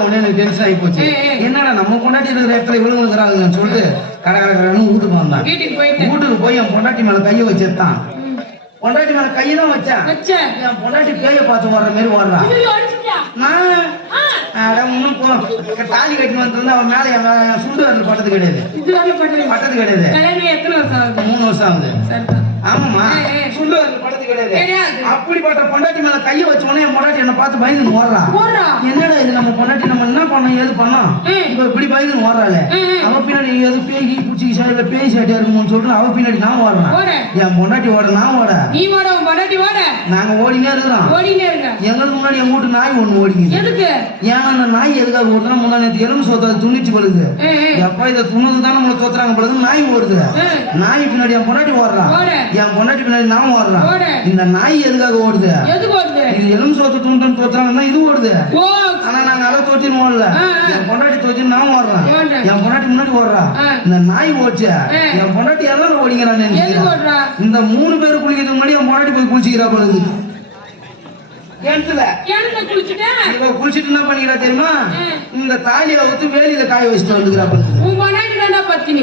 பார்த்த உடனே எனக்கு டென்ஷன் ஆகி போச்சு. என்னடா நம்ம பொண்டாட்டி இருக்கிற இடத்துல இவளுங்க இருக்கிறாங்கன்னு சொல்லிட்டு கடை கடை கடைன்னு வீட்டுக்கு வந்தான். வீட்டுக்கு போய் என் பொண்டாட்டி மேல கையை வச்சிருந்தான். பொண்டாட்டி மேல கையை தான் வச்சான். என் பொண்டாட்டி பேய பார்த்து வர்ற மாதிரி ஓடுறான் தாலி கட்டின்னு வந்து அவன் மேல சுண்டு வரல பட்டது கிடையாது. பட்டது கிடையாது? மூணு வருஷம் ஆகுது. ஏய். சுண்டு வரல பட்டது கிடையாது. அப்படிப்பட்ட பொண்டாட்டி மேல கையை வச்ச உடனே என் பொண்டாட்டி என்ன பார்த்து பயந்து ஓடுறா. என்னடா இது நம்ம பொண்டாட்டி நம்ம என்ன பண்ணோம் ஏது பண்ணோம். இப்ப இப்படி பயந்து ஓடுறாளே. அவ பின்னாடி எது பேகி பூச்சி சாடியில பேய் சாட்டியா இருக்குமோன்னு சொல்லிட்டு அவ பின்னாடி நான் ஓடுறேன் ஓடு. என் பொண்டாட்டி ஓட நான் ஓட நீ ஓட, பொண்டாட்டி ஓட. நாங்க ஓடினே இருக்கிறோம். எங்களுக்கு முன்னாடி எங்க வீட்டு நாய் ஒண்ணு எதுக்கு? ஏன் அந்த நாய் எதுக்காக ஓடுதுன்னா முன்னா நேற்று எலும்பு சோத்த துணிச்சு பழுது. எப்ப இதை துணுது தானே நம்மளை தோத்துறாங்க பழுது நாய் ஓடுது. நாய் பின்னாடி என் பொண்டாட்டி ஓடுறான் ஓடு. என் பொண்டாட்டி பின்னாடி நான் ஓடுறான் ஓடு. இந்த நாய் எதுக்காக ஓடுது? இது எலும்பு சோத்து துண்டு தோத்துறாங்கன்னா இது ஓடுது ஆனா நாங்க அதை தோச்சின்னு ஓடல. என் பொண்டாட்டி தோச்சின்னு நான் ஓடுறேன் ஓடு. என் பொண்டாட்டி முன்னாடி ஓடுறா ஆ. இந்த நாய் ஓடிச்சு. என் பொண்டாட்டி எல்லாம் ஓடிங்கிறான்? இந்த மூணு பேர் குளிக்கிறதுக்கு முன்னாடி என் பொண்டாட்டி போய் குளிச்சுக்கிறா பொழுது கிணத்துல கிணத்துல குளிச்சுட்டேன். இவ குளிச்சுட்டு என்ன பண்ணிக்கிறா தெரியுமா. இந்த தாலியை ஊத்து வேலியில காய வச்சுட்டு வந்துக்கிறா உன் பத்தினி.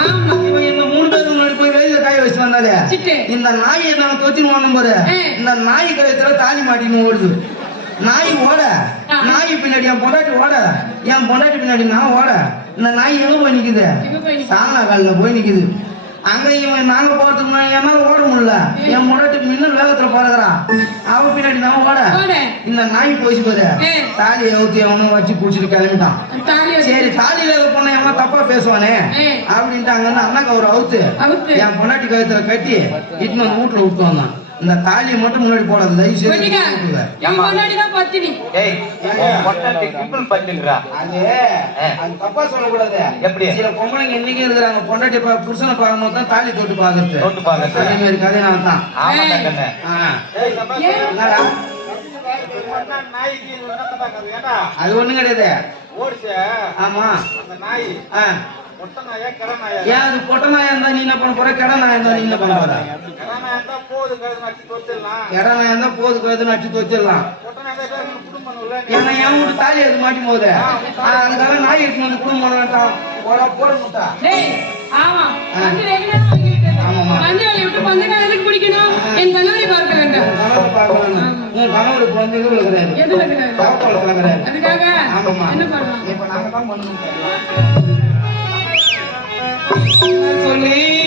ஆமா. இவன் இந்த மூணு பேர் முன்னாடி போய் வேலியில காய வச்சுட்டு வந்தாலே. இந்த நாயை நம்ம போனோம் பாரு ஆ. இந்த நாய் கழுத்துல தாலி மாட்டின்னு ஓடுது நாய் ஓட. நாய் பின்னாடி என் பொண்டாட்டி ஓட என் பொண்டாட்டி பின்னாடி நான் ஓட இந்த நாய் எங்க போய் நிக்குது எங்க போய் நிக்குது? சாங்கா காலில் போய் நிக்குது அங்க இவன் நாங்க போறதுக்கு முன்னாடி என்னால ஓட முடியல என் பொண்டாட்டி மின்னல் வேகத்துல பாருகிறான் அவ பின்னாடி நான் ஓட. இந்த நாய் போயிச்சு பாரு. தாலி ஊத்தி அவனும் வச்சு குடிச்சிட்டு கிளம்பிட்டான் சரி தாலியில பொண்ணை எவனா தப்பா பேசுவானே. அப்படின்ட்டு அங்க அண்ணாக்கு ஒரு அவுத்து அவுத்து. என் பொண்டாட்டி கழுத்துல கட்டி இட்டுன்னு வீட்டுல விட்டு வந்தான் இந்த தாலியை மட்டும் முன்னாடி போடாது தயவு செய்து அது தப்பா சொல்லக்கூடாது. எப்படி? சில பொம்பளைங்க இன்னைக்கு இருக்கிறாங்க. பொண்டாட்டி பா புருஷனை பார்க்கும்போது தான் தாலி தொட்டு பாக்குறது தொட்டு பார்க்கறது. அதே மாதிரி கதை நான் தான். பாக்குறது அது ஒண்ணும் கிடையாது. ஆமா. அந்த நாய். ஏன் அது பொட்ட நாயா இருந்தா நீ என்ன பண்ண போற? கடை நாயா இருந்தா நீ என்ன பண்ண போற? கரை நாயா இருந்தா போகுது கழுது நச்சு தொச்சிடலாம் கடை நாயா இருந்தா போது தான் குடும்பம் உள்ள ஏன்னா என் வீட்டு தாலி அது மாட்டி அதுக்காக நாய் எடுத்து வந்து குடும்பம் வேண்டாம். போடா போட முட்டா. ஆமா. விட்டு பிடிக்கணும்? என் கணவரை பார்க்க வேண்டும். உன் கணவரை உன் வந்து இருக்கிறாரு. இருக்கிறாரு? அதுக்காக? இப்ப நாங்க தான் চলে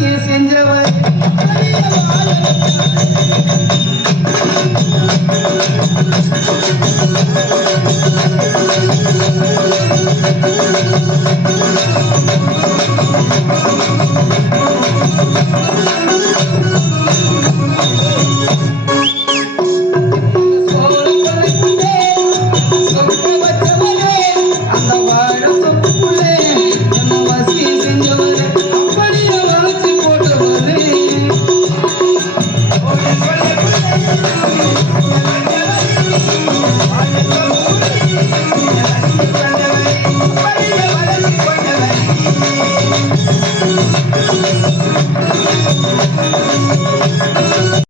என்ன வசிய